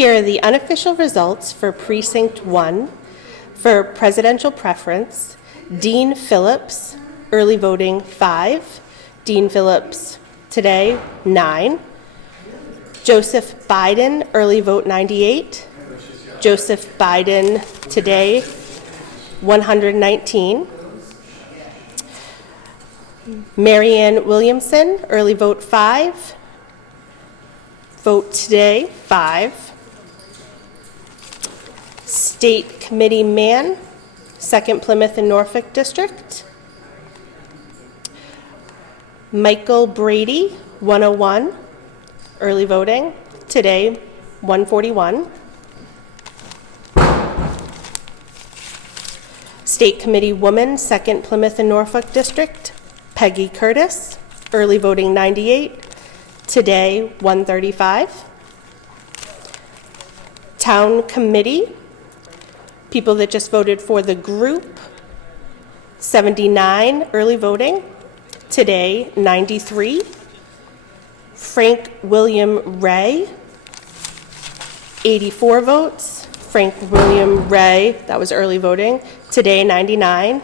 Here are the unofficial results for Precinct 1 for presidential preference. Dean Phillips, early voting 5. Dean Phillips today, 9. Joseph Biden, early vote 98. Joseph Biden today, 119. Marianne Williamson, early vote 5. Vote today, 5. State Committee Man, 2nd Plymouth and Norfolk District. Michael Brady, 101, early voting, today, 141. State Committee Woman, 2nd Plymouth and Norfolk District. Peggy Curtis, early voting 98, today, 135. Town Committee, people that just voted for the group, 79 early voting, today 93. Frank William Ray, 84 votes. Frank William Ray, that was early voting, today 99.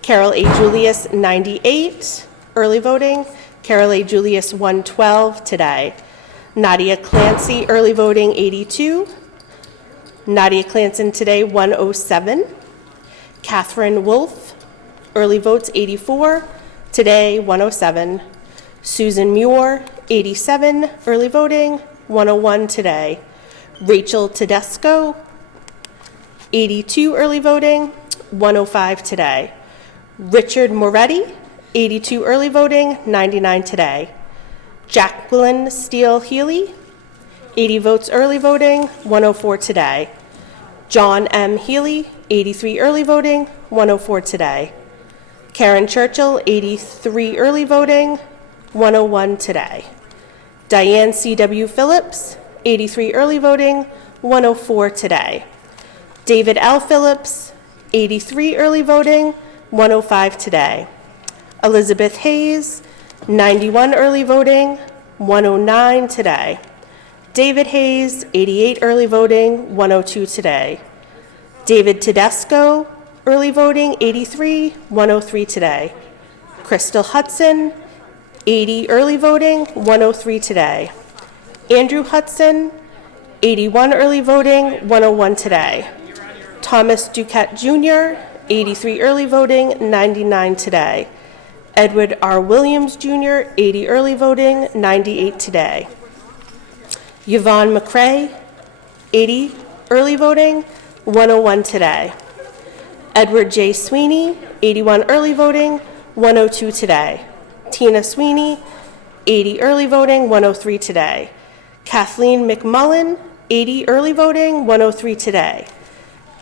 Carol A. Julius, 98 early voting. Carol A. Julius, 112 today. Nadia Clancy, early voting 82. Nadia Clancy today, 107. Catherine Wolf, early votes 84, today 107. Susan Muir, 87, early voting, 101 today. Rachel Tedesco, 82 early voting, 105 today. Richard Moretti, 82 early voting, 99 today. Jacqueline Steele Healy, 80 votes early voting, 104 today. John M. Healy, 83 early voting, 104 today. Karen Churchill, 83 early voting, 101 today. Diane C.W. Phillips, 83 early voting, 104 today. David L. Phillips, 83 early voting, 105 today. Elizabeth Hayes, 91 early voting, 109 today. David Hayes, 88 early voting, 102 today. David Tedesco, early voting, 83, 103 today. Crystal Hudson, 80 early voting, 103 today. Andrew Hudson, 81 early voting, 101 today. Thomas Duquette Jr., 83 early voting, 99 today. Edward R. Williams Jr., 80 early voting, 98 today. Yvonne McCrae, 80 early voting, 101 today. Edward J. Sweeney, 81 early voting, 102 today. Tina Sweeney, 80 early voting, 103 today. Kathleen McMullen, 80 early voting, 103 today.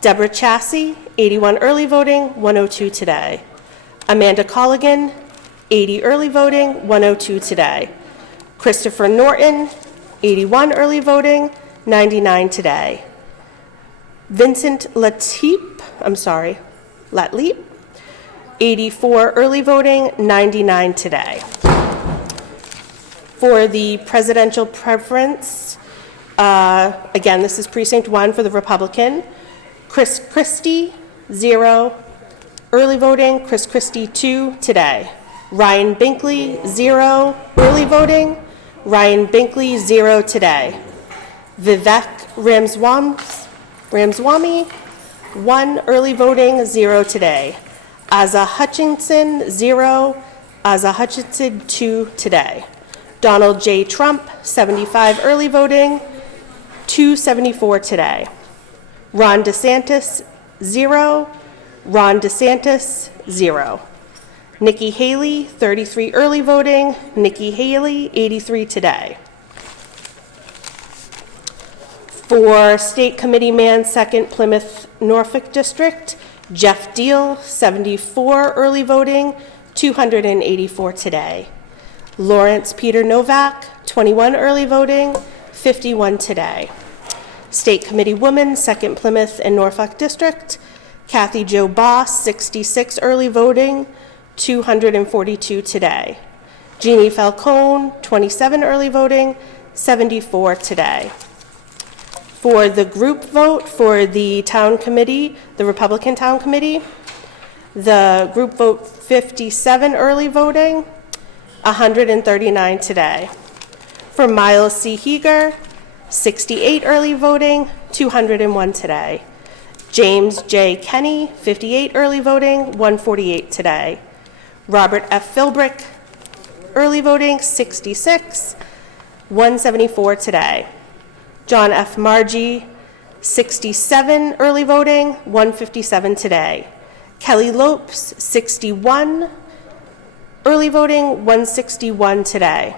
Deborah Chassie, 81 early voting, 102 today. Amanda Colligan, 80 early voting, 102 today. Christopher Norton, 81 early voting, 99 today. Vincent Latleep, 84 early voting, 99 today. For the presidential preference, again, this is Precinct 1 for the Republican. Chris Christie, 0 early voting. Chris Christie, 2 today. Ryan Binkley, 0 early voting. Ryan Binkley, 0 today. Vivek Ramswamy, 1 early voting, 0 today. Asa Hutchinson, 0. Asa Hutchinson, 2 today. Donald J. Trump, 75 early voting, 274 today. Ron DeSantis, 0. Ron DeSantis, 0. Nikki Haley, 33 early voting. Nikki Haley, 83 today. For State Committee Man, 2nd Plymouth Norfolk District, Jeff Deal, 74 early voting, 284 today. Lawrence Peter Novak, 21 early voting, 51 today. State Committee Woman, 2nd Plymouth and Norfolk District, Kathy Jo Boss, 66 early voting, 242 today. Jeannie Falcone, 27 early voting, 74 today. For the group vote for the town committee, the Republican Town Committee, the group vote 57 early voting, 139 today. For Miles C. Heeger, 68 early voting, 201 today. James J. Kenny, 58 early voting, 148 today. Robert F. Philbrick, early voting, 66, 174 today. John F. Margie, 67 early voting, 157 today. Kelly Lopes, 61 early voting, 161 today.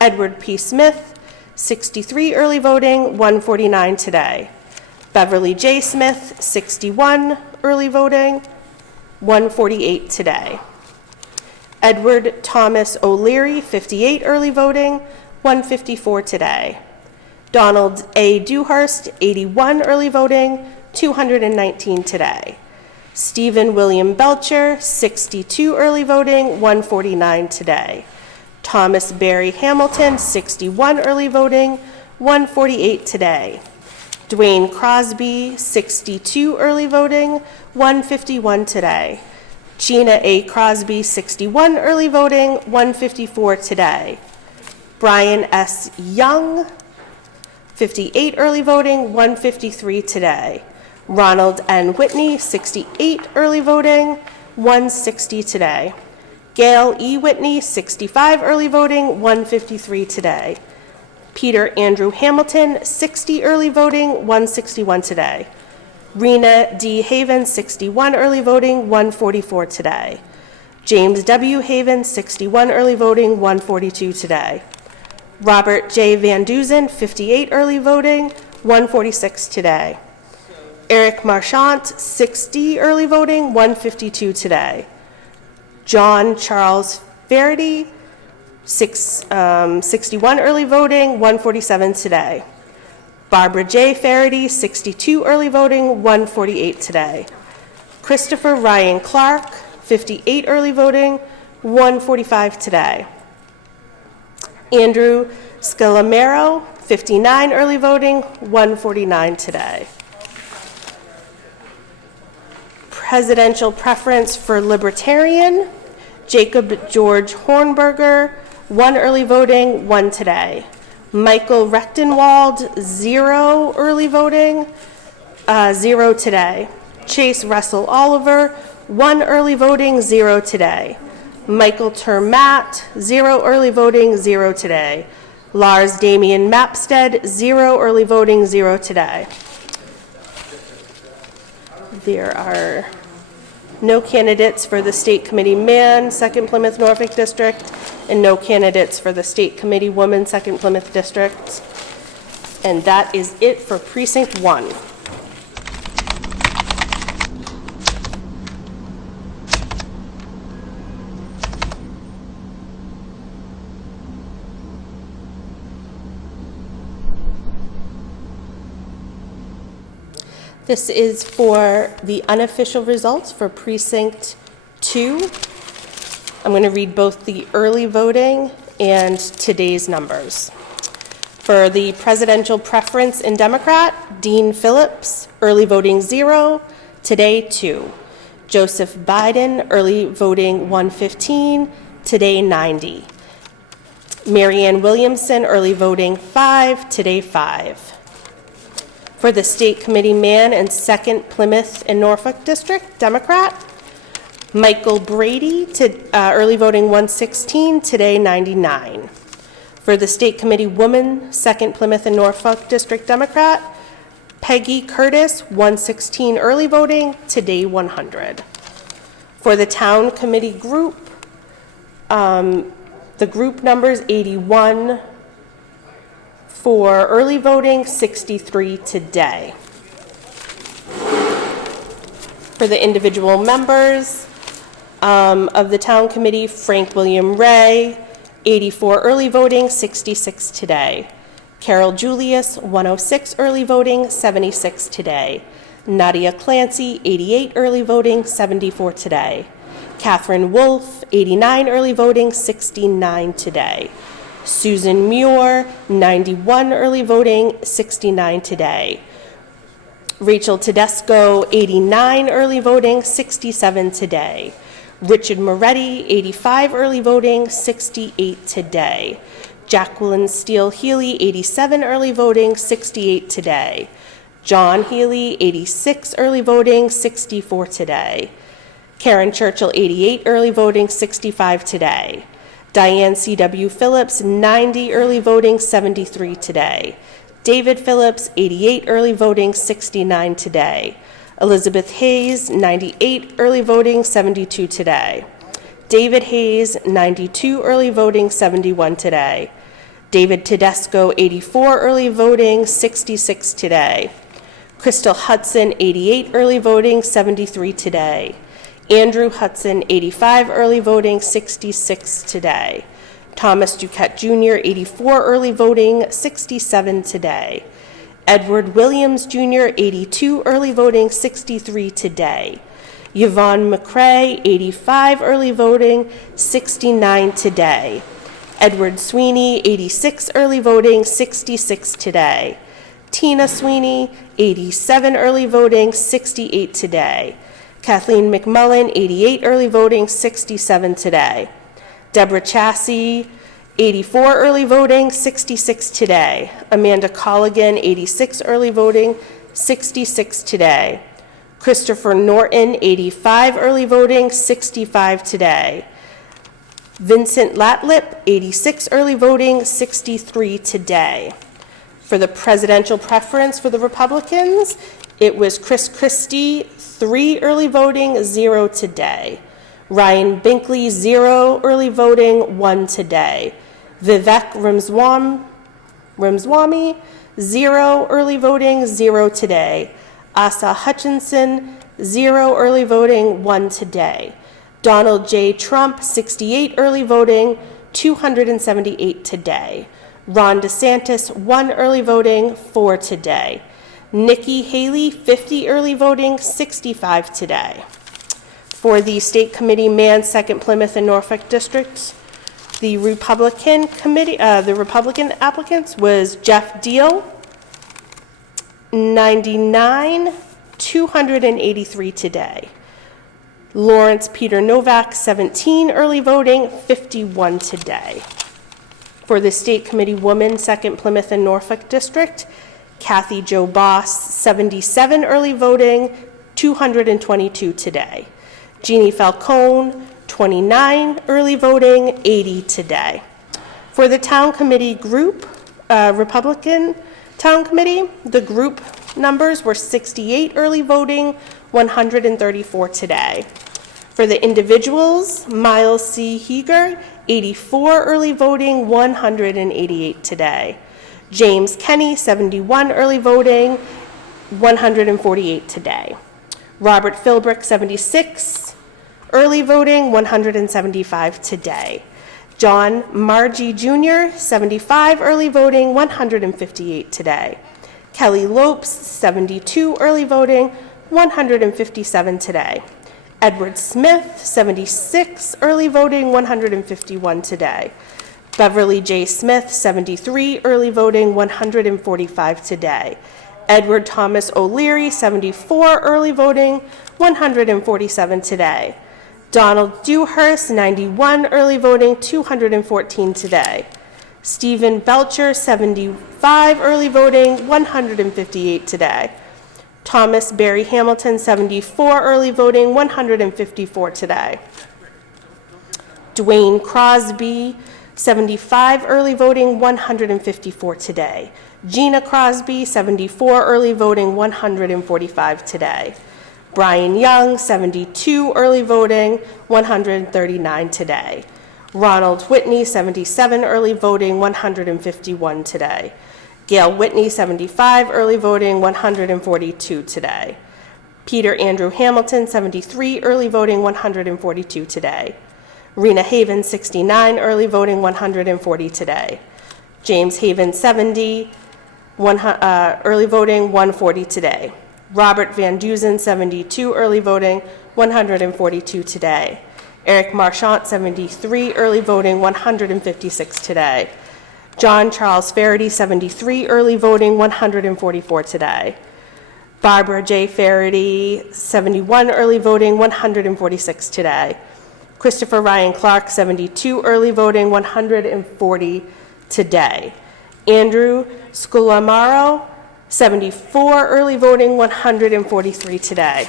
Edward P. Smith, 63 early voting, 149 today. Beverly J. Smith, 61 early voting, 148 today. Edward Thomas O'Leary, 58 early voting, 154 today. Donald A. Dewhurst, 81 early voting, 219 today. Stephen William Belcher, 62 early voting, 149 today. Thomas Barry Hamilton, 61 early voting, 148 today. Dwayne Crosby, 62 early voting, 151 today. Gina A. Crosby, 61 early voting, 154 today. Brian S. Young, 58 early voting, 153 today. Ronald N. Whitney, 68 early voting, 160 today. Gail E. Whitney, 65 early voting, 153 today. Peter Andrew Hamilton, 60 early voting, 161 today. Rena D. Haven, 61 early voting, 144 today. James W. Haven, 61 early voting, 142 today. Robert J. Van Duzen, 58 early voting, 146 today. Eric Marchant, 60 early voting, 152 today. John Charles Faraday, 61 early voting, 147 today. Barbara J. Faraday, 62 early voting, 148 today. Christopher Ryan Clark, 58 early voting, 145 today. Andrew Scalamero, 59 early voting, 149 today. Presidential preference for Libertarian, Jacob George Hornberger, 1 early voting, 1 today. Michael Rechtenwald, 0 early voting, 0 today. Chase Russell Oliver, 1 early voting, 0 today. Michael Termatt, 0 early voting, 0 today. Lars Damian Mapstead, 0 early voting, 0 today. There are no candidates for the State Committee Man, 2nd Plymouth Norfolk District, and no candidates for the State Committee Woman, 2nd Plymouth District. And that is it for Precinct 1. This is for the unofficial results for Precinct 2. I'm going to read both the early voting and today's numbers. For the presidential preference in Democrat, Dean Phillips, early voting 0, today 2. Joseph Biden, early voting 115, today 90. Marianne Williamson, early voting 5, today 5. For the State Committee Man and 2nd Plymouth and Norfolk District, Democrat, Michael Brady, early voting 116, today 99. For the State Committee Woman, 2nd Plymouth and Norfolk District, Democrat, Peggy Curtis, 116 early voting, today 100. For the Town Committee Group, the group numbers 81 for early voting, 63 today. For the individual members of the Town Committee, Frank William Ray, 84 early voting, 66 today. Carol Julius, 106 early voting, 76 today. Nadia Clancy, 88 early voting, 74 today. Catherine Wolf, 89 early voting, 69 today. Susan Muir, 91 early voting, 69 today. Rachel Tedesco, 89 early voting, 67 today. Richard Moretti, 85 early voting, 68 today. Jacqueline Steele Healy, 87 early voting, 68 today. John Healy, 86 early voting, 64 today. Karen Churchill, 88 early voting, 65 today. Diane C.W. Phillips, 90 early voting, 73 today. David Phillips, 88 early voting, 69 today. Elizabeth Hayes, 98 early voting, 72 today. David Hayes, 92 early voting, 71 today. David Tedesco, 84 early voting, 66 today. Crystal Hudson, 88 early voting, 73 today. Andrew Hudson, 85 early voting, 66 today. Thomas Duquette Jr., 84 early voting, 67 today. Edward Williams Jr., 82 early voting, 63 today. Yvonne McCrae, 85 early voting, 69 today. Edward Sweeney, 86 early voting, 66 today. Tina Sweeney, 87 early voting, 68 today. Kathleen McMullen, 88 early voting, 67 today. Deborah Chassie, 84 early voting, 66 today. Amanda Colligan, 86 early voting, 66 today. Christopher Norton, 85 early voting, 65 today. Vincent Latlip, 86 early voting, 63 today. For the presidential preference for the Republicans, it was Chris Christie, 3 early voting, 0 today. Ryan Binkley, 0 early voting, 1 today. Vivek Ramswamy, 0 early voting, 0 today. Asa Hutchinson, 0 early voting, 1 today. Donald J. Trump, 68 early voting, 278 today. Ron DeSantis, 1 early voting, 4 today. Nikki Haley, 50 early voting, 65 today. For the State Committee Man, 2nd Plymouth and Norfolk Districts, the Republican applicants was Jeff Deal, 99, 283 today. Lawrence Peter Novak, 17 early voting, 51 today. For the State Committee Woman, 2nd Plymouth and Norfolk District, Kathy Jo Boss, 77 early voting, 222 today. Jeannie Falcone, 29 early voting, 80 today. For the Town Committee group, Republican Town Committee, the group numbers were 68 early voting, 134 today. For the individuals, Miles C. Heeger, 84 early voting, 188 today. James Kenny, 71 early voting, 148 today. Robert Philbrick, 76 early voting, 175 today. John Margie Jr., 75 early voting, 158 today. Kelly Lopes, 72 early voting, 157 today. Edward Smith, 76 early voting, 151 today. Beverly J. Smith, 73 early voting, 145 today. Edward Thomas O'Leary, 74 early voting, 147 today. Donald Dewhurst, 91 early voting, 214 today. Stephen Belcher, 75 early voting, 158 today. Thomas Barry Hamilton, 74 early voting, 154 today. Dwayne Crosby, 75 early voting, 154 today. Gina Crosby, 74 early voting, 145 today. Brian Young, 72 early voting, 139 today. Ronald Whitney, 77 early voting, 151 today. Gail Whitney, 75 early voting, 142 today. Peter Andrew Hamilton, 73 early voting, 142 today. Rena Haven, 69 early voting, 140 today. James Haven, 70 early voting, 140 today. Robert Van Dusen, 72 early voting, 142 today. Eric Marchant, 73 early voting, 156 today. John Charles Faraday, 73, early voting, 144 today. Barbara J. Faraday, 71, early voting, 146 today. Christopher Ryan Clark, 72, early voting, 140 today. Andrew Sculamaro, 74, early voting, 143 today.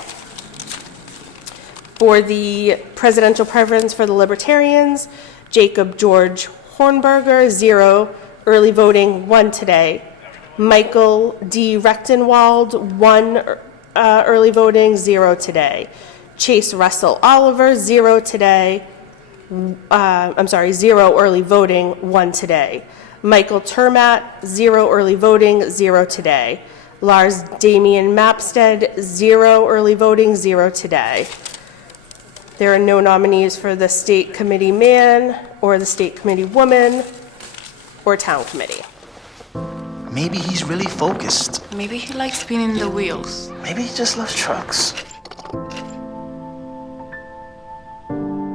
For the presidential preference for the Libertarians, Jacob George Hornberger, 0, early voting, 1 today. Michael D. Rechtenwald, 1, early voting, 0 today. Chase Russell Oliver, 0 today. 0 early voting, 1 today. Michael Termat, 0 early voting, 0 today. Lars Damian Mapstead, 0 early voting, 0 today. There are no nominees for the state committee man or the state committee woman or town committee. Maybe he's really focused. Maybe he likes spinning the wheels. Maybe he just loves trucks.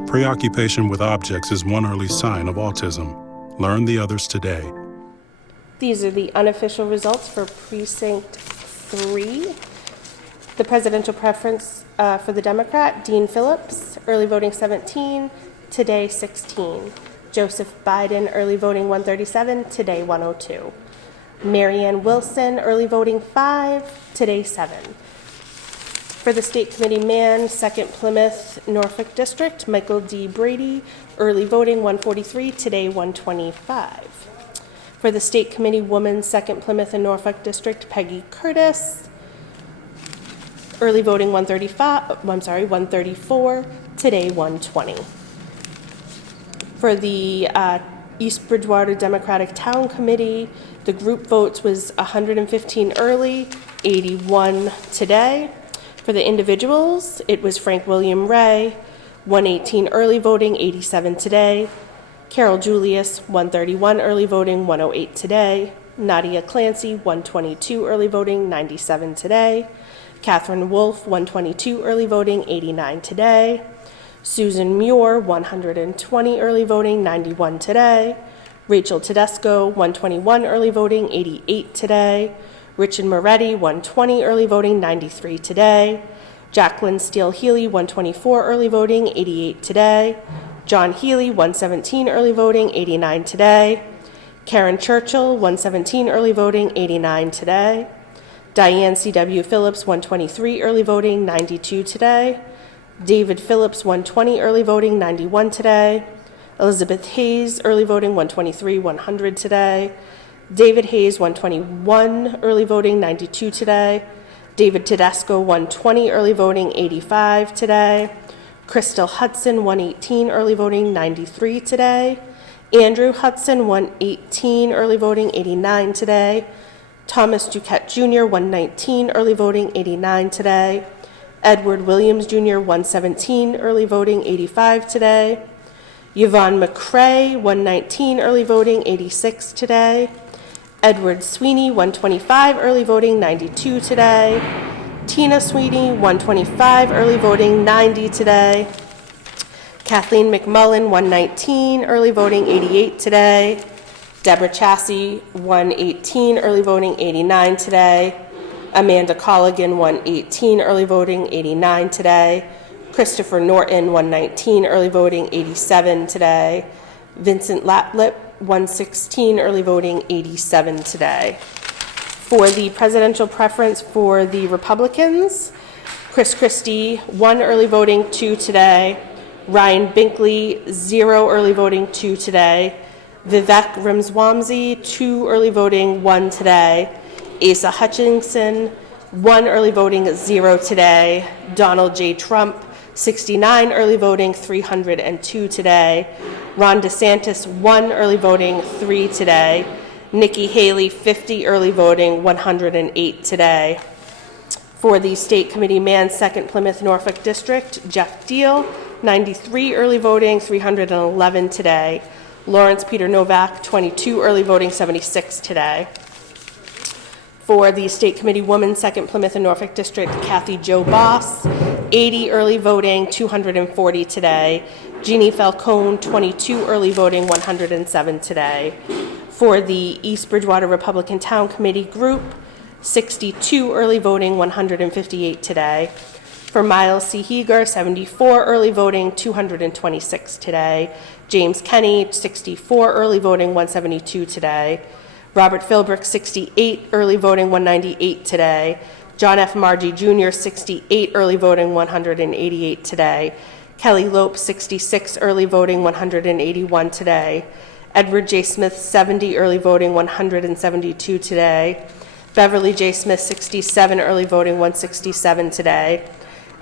Preoccupation with objects is one early sign of autism. Learn the others today. These are the unofficial results for Precinct 3. The presidential preference for the Democrat, Dean Phillips, early voting 17, today 16. Joseph Biden, early voting 137, today 102. Marianne Wilson, early voting 5, today 7. For the state committee man, 2nd Plymouth, Norfolk District, Michael D. Brady, early voting 143, today 125. For the state committee woman, 2nd Plymouth and Norfolk District, Peggy Curtis, early voting 134, today 120. For the East Bridgewater Democratic Town Committee, the group votes was 115 early, 81 today. For the individuals, it was Frank William Ray, 118 early voting, 87 today. Carol Julius, 131 early voting, 108 today. Nadia Clancy, 122 early voting, 97 today. Catherine Wolf, 122 early voting, 89 today. Susan Muir, 120 early voting, 91 today. Rachel Tedesco, 121 early voting, 88 today. Richard Moretti, 120 early voting, 93 today. Jacqueline Steele Healy, 124 early voting, 88 today. John Healy, 117 early voting, 89 today. Karen Churchill, 117 early voting, 89 today. Diane C.W. Phillips, 123 early voting, 92 today. David Phillips, 120 early voting, 91 today. Elizabeth Hayes, early voting, 123, 100 today. David Hayes, 121 early voting, 92 today. David Tedesco, 120 early voting, 85 today. Crystal Hudson, 118 early voting, 93 today. Andrew Hudson, 118 early voting, 89 today. Thomas Duquette Jr., 119 early voting, 89 today. Edward Williams Jr., 117 early voting, 85 today. Yvonne McCrae, 119 early voting, 86 today. Edward Sweeney, 125 early voting, 92 today. Tina Sweeney, 125 early voting, 90 today. Kathleen McMullen, 119 early voting, 88 today. Deborah Chassey, 118 early voting, 89 today. Amanda Colligan, 118 early voting, 89 today. Christopher Norton, 119 early voting, 87 today. Vincent Latlip, 116 early voting, 87 today. For the presidential preference for the Republicans, Chris Christie, 1 early voting, 2 today. Ryan Binkley, 0 early voting, 2 today. Vivek Ramswamsi, 2 early voting, 1 today. Asa Hutchinson, 1 early voting, 0 today. Donald J. Trump, 69 early voting, 302 today. Ron DeSantis, 1 early voting, 3 today. Nikki Haley, 50 early voting, 108 today. For the State Committee man, 2nd Plymouth Norfolk District, Jeff Deal, 93 early voting, 311 today. Lawrence Peter Novak, 22 early voting, 76 today. For the State Committee woman, 2nd Plymouth and Norfolk District, Kathy Jo Boss, 80 early voting, 240 today. Jeannie Falcone, 22 early voting, 107 today. For the East Bridgewater Republican Town Committee Group, 62 early voting, 158 today. For Miles C. Heger, 74 early voting, 226 today. James Kenny, 64 early voting, 172 today. Robert Philbrick, 68 early voting, 198 today. John F. Margie Jr., 68 early voting, 188 today. Kelly Lope, 66 early voting, 181 today. Edward J. Smith, 70 early voting, 172 today. Beverly J. Smith, 67 early voting, 167 today.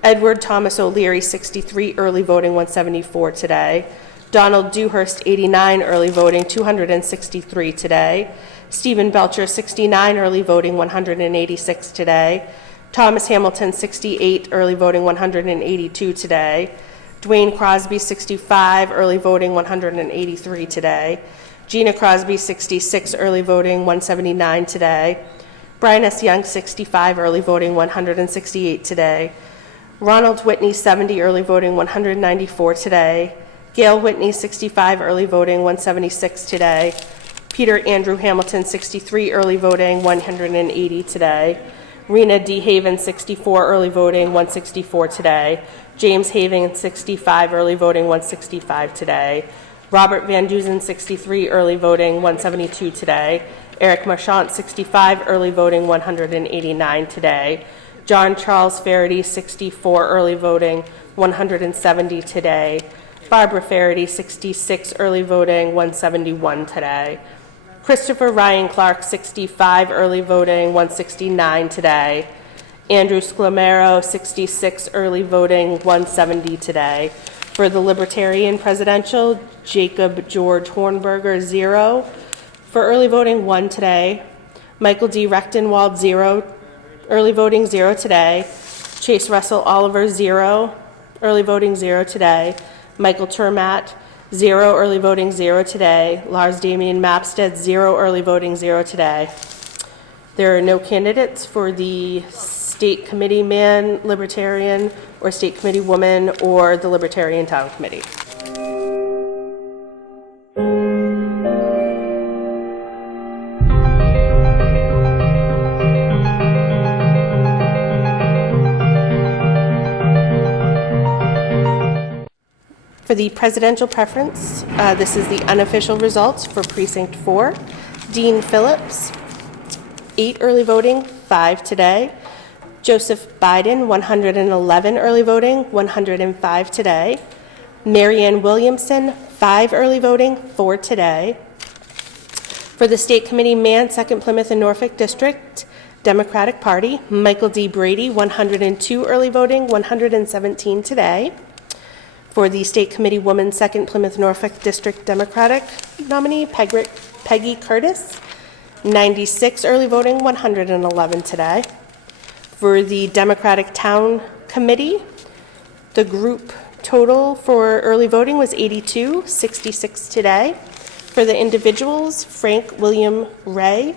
Edward Thomas O'Leary, 63 early voting, 174 today. Donald Dewhurst, 89 early voting, 263 today. Stephen Belcher, 69 early voting, 186 today. Thomas Hamilton, 68 early voting, 182 today. Dwayne Crosby, 65 early voting, 183 today. Gina Crosby, 66 early voting, 179 today. Brian S. Young, 65 early voting, 168 today. Ronald Whitney, 70 early voting, 194 today. Gail Whitney, 65 early voting, 176 today. Peter Andrew Hamilton, 63 early voting, 180 today. Rena D. Haven, 64 early voting, 164 today. James Haven, 65 early voting, 165 today. Robert Van Duzen, 63 early voting, 172 today. Eric Marchant, 65 early voting, 189 today. John Charles Faraday, 64 early voting, 170 today. Barbara Faraday, 66 early voting, 171 today. Christopher Ryan Clark, 65 early voting, 169 today. Andrew Sclamero, 66 early voting, 170 today. For the Libertarian Presidential, Jacob George Hornberger, 0. For early voting, 1 today. Michael D. Rechtenwald, 0. Early voting, 0 today. Chase Russell Oliver, 0. Early voting, 0 today. Michael Termat, 0 early voting, 0 today. Lars Damian Mapstead, 0 early voting, 0 today. There are no candidates for the State Committee Man, Libertarian, or State Committee Woman, or the Libertarian Town Committee. For the presidential preference, this is the unofficial results for Precinct 4. Dean Phillips, 8 early voting, 5 today. Joseph Biden, 111 early voting, 105 today. Marianne Williamson, 5 early voting, 4 today. For the State Committee Man, 2nd Plymouth and Norfolk District, Democratic Party, Michael D. Brady, 102 early voting, 117 today. For the State Committee Woman, 2nd Plymouth Norfolk District Democratic nominee, Peggy Curtis, 96 early voting, 111 today. For the Democratic Town Committee, the group total for early voting was 82, 66 today. For the individuals, Frank William Ray,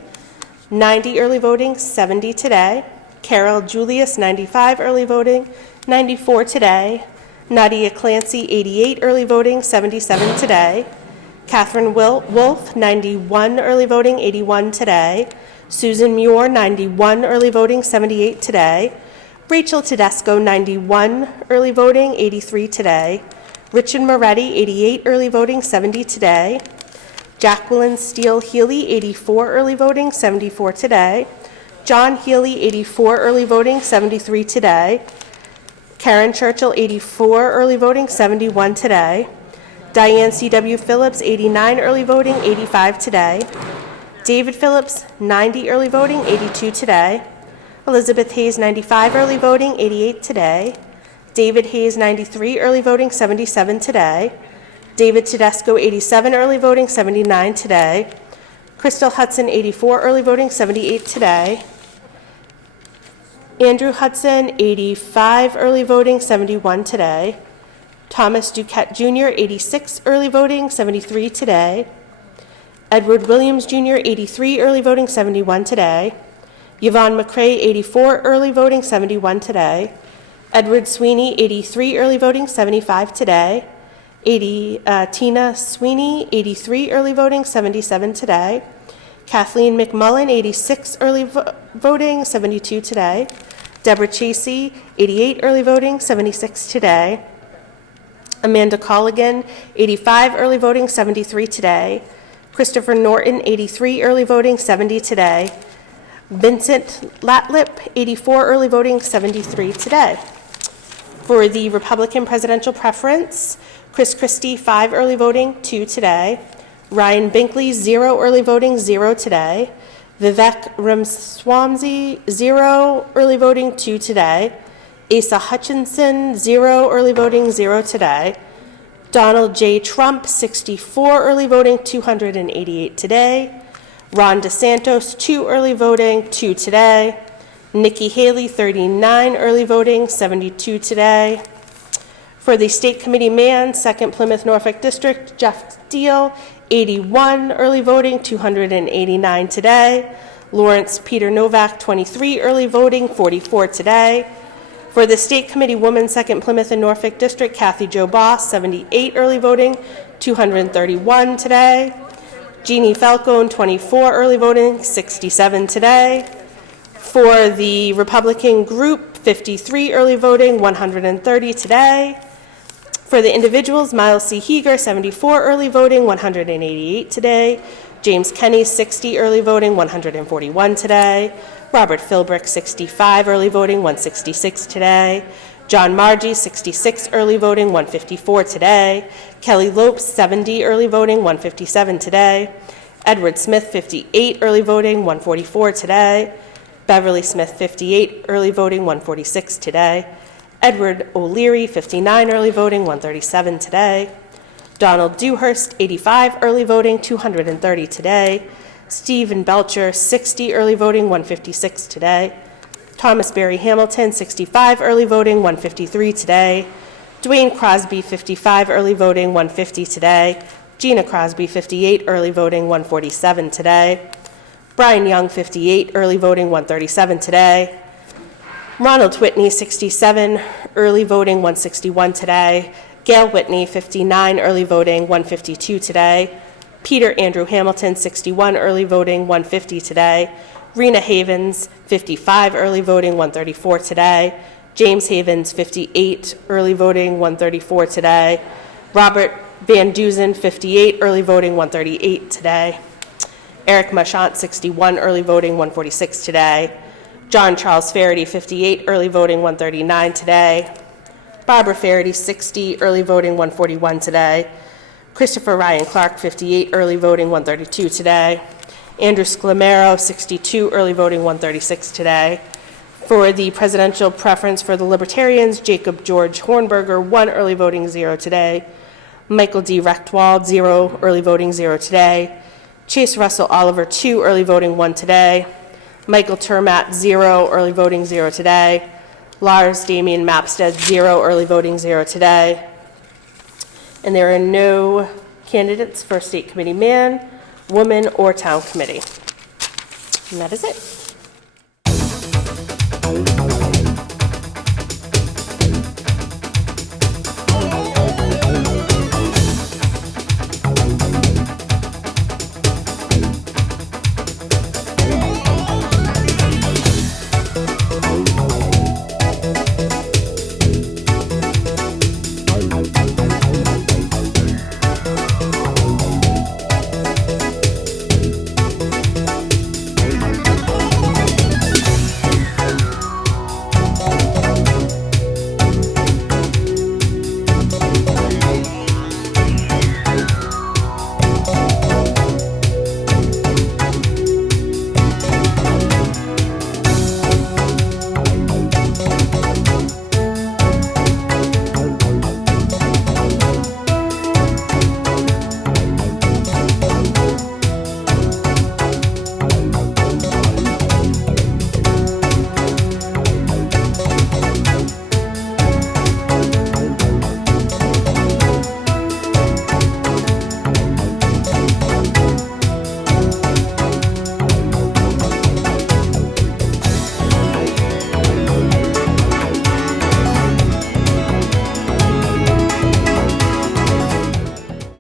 90 early voting, 70 today. Carol Julius, 95 early voting, 94 today. Nadia Clancy, 88 early voting, 77 today. Catherine Wolf, 91 early voting, 81 today. Susan Muir, 91 early voting, 78 today. Rachel Tedesco, 91 early voting, 83 today. Richard Moretti, 88 early voting, 70 today. Jacqueline Steele Healy, 84 early voting, 74 today. John Healy, 84 early voting, 73 today. Karen Churchill, 84 early voting, 71 today. Diane C.W. Phillips, 89 early voting, 85 today. David Phillips, 90 early voting, 82 today. Elizabeth Hayes, 95 early voting, 88 today. David Hayes, 93 early voting, 77 today. David Tedesco, 87 early voting, 79 today. Crystal Hudson, 84 early voting, 78 today. Andrew Hudson, 85 early voting, 71 today. Thomas Duquette Jr., 86 early voting, 73 today. Edward Williams Jr., 83 early voting, 71 today. Yvonne McCrae, 84 early voting, 71 today. Edward Sweeney, 83 early voting, 75 today. Tina Sweeney, 83 early voting, 77 today. Kathleen McMullen, 86 early voting, 72 today. Deborah Chasey, 88 early voting, 76 today. Amanda Colligan, 85 early voting, 73 today. Christopher Norton, 83 early voting, 70 today. Vincent Latlip, 84 early voting, 73 today. For the Republican presidential preference, Chris Christie, 5 early voting, 2 today. Ryan Binkley, 0 early voting, 0 today. Vivek Ramswamy, 0 early voting, 2 today. Asa Hutchinson, 0 early voting, 0 today. Donald J. Trump, 64 early voting, 288 today. Ron DeSantos, 2 early voting, 2 today. Nikki Haley, 39 early voting, 72 today. For the State Committee Man, 2nd Plymouth Norfolk District, Jeff Deal, 81 early voting, 289 today. Lawrence Peter Novak, 23 early voting, 44 today. For the State Committee Woman, 2nd Plymouth and Norfolk District, Kathy Jo Boss, 78 early voting, 231 today. Jeannie Falcone, 24 early voting, 67 today. For the Republican group, 53 early voting, 130 today. For the individuals, Miles C. Heeger, 74 early voting, 188 today. James Kenny, 60 early voting, 141 today. Robert Philbrick, 65 early voting, 166 today. John Margie, 66 early voting, 154 today. Kelly Lopes, 70 early voting, 157 today. Edward Smith, 58 early voting, 144 today. Beverly Smith, 58 early voting, 146 today. Edward O'Leary, 59 early voting, 137 today. Donald Dewhurst, 85 early voting, 230 today. Stephen Belcher, 60 early voting, 156 today. Thomas Barry Hamilton, 65 early voting, 153 today. Dwayne Crosby, 55 early voting, 150 today. Gina Crosby, 58 early voting, 147 today. Brian Young, 58 early voting, 137 today. Ronald Whitney, 67 early voting, 161 today. Gail Whitney, 59 early voting, 152 today. Peter Andrew Hamilton, 61 early voting, 150 today. Rena Havens, 55 early voting, 134 today. James Havens, 58 early voting, 134 today. Robert Van Dusen, 58 early voting, 138 today. Eric Marchant, 61 early voting, 146 today. John Charles Faraday, 58 early voting, 139 today. Barbara Faraday, 60 early voting, 141 today. Christopher Ryan Clark, 58 early voting, 132 today. Andrew Sclamero, 62 early voting, 136 today. For the presidential preference for the Libertarians, Jacob George Hornberger, 1 early voting, 0 today. Michael D. Rechtwald, 0 early voting, 0 today. Chase Russell Oliver, 2 early voting, 1 today. Michael Termat, 0 early voting, 0 today. Lars Damian Mapstead, 0 early voting, 0 today. And there are no candidates for State Committee Man, Woman, or Town Committee. And that is it.